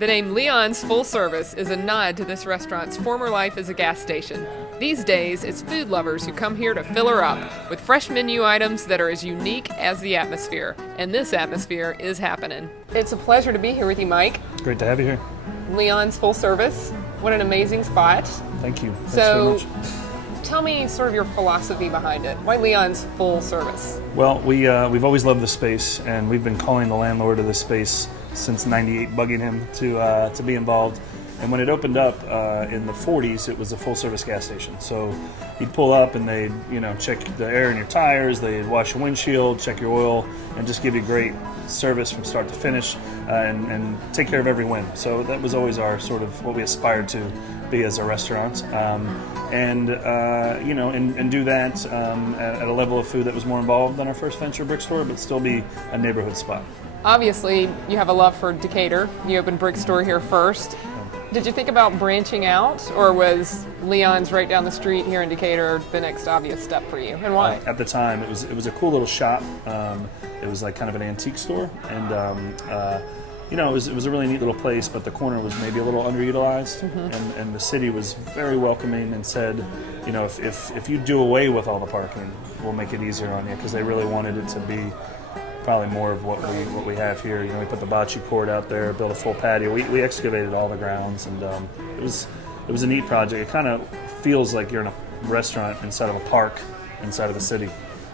The name Leon's Full Service is a nod to this restaurant's former life as a gas station. These days, it's food lovers who come here to fill her up with fresh menu items that are as unique as the atmosphere. And this atmosphere is happening. It's a pleasure to be here with you, Mike. Great to have you here. Leon's Full Service. What an amazing spot. Thank you. Thanks So, very much. tell me sort of your philosophy behind it. Why Leon's Full Service? Well, we've always loved the space, and we've been calling the landlord of the space since '98, bugging him to be involved. And when it opened up in the 40s, it was a full-service gas station. So you'd pull up and they'd check the air in your tires, they'd wash your windshield, check your oil, and just give you great service from start to finish, and take care of every whim. So that was always our sort of what we aspired to be as a restaurant, and do that at a level of food that was more involved than our first venture brick store, but still be a neighborhood spot. Obviously, you have a love for Decatur. You opened brick store here first. Did you think about branching out, or was Leon's right down the street here in Decatur the next obvious step for you, and why? At the time, it was a cool little shop. It was like kind of an antique store, and it was a really neat little place. But the corner was maybe a little underutilized, and the city was very welcoming and said, if you do away with all the parking, we'll make it easier on you, because they really wanted it to be probably more of what we have here. We put the bocce court out there, built a full patio. We excavated all the grounds, and it was a neat project. It kind of feels like you're in a restaurant instead of a park inside of the city.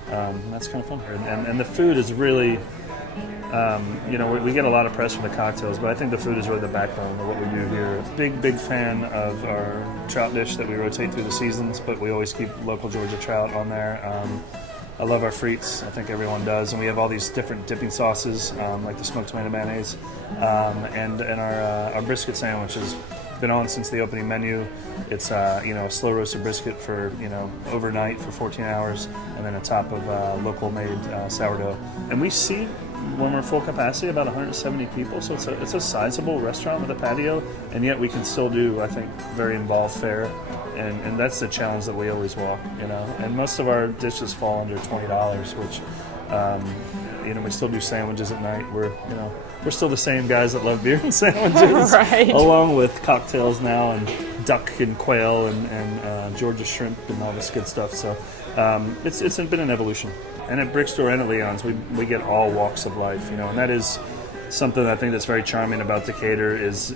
That's kind of fun. And the food is really, we get a lot of press from the cocktails, but I think the food is really the backbone of what we do here. Big fan of our trout dish that we rotate through the seasons, but we always keep local Georgia trout on there. I love our frites. I think everyone does, and we have all these different dipping sauces, like the smoked tomato mayonnaise, and our brisket sandwich has been on since the opening menu. It's a slow roasted brisket for overnight for 14 hours, and then a top of local made sourdough. And we see, when we're full capacity, about 170 people, so it's a sizable restaurant with a patio, and yet we can still do, I think, very involved fare. And that's the challenge that we always walk, And most of our dishes fall under $20, which, we still do sandwiches at night. We're still the same guys that love beer and sandwiches, right, along with cocktails now, and duck and quail and Georgia shrimp and all this good stuff. So it's been an evolution. And at Brickstore and at Leon's, we get all walks of life, and that is something I think that's very charming about Decatur. Is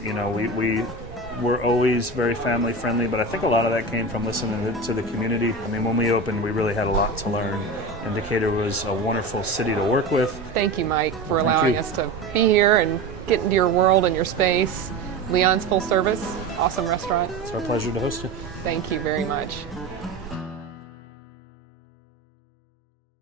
we're always very family friendly, but I think a lot of that came from listening to the community. I mean, when we opened, we really had a lot to learn, and Decatur was a wonderful city to work with. Thank you, Mike, for allowing us to be here and get into your world and your space. Leon's Full Service, awesome restaurant. It's our pleasure to host you. Thank you very much.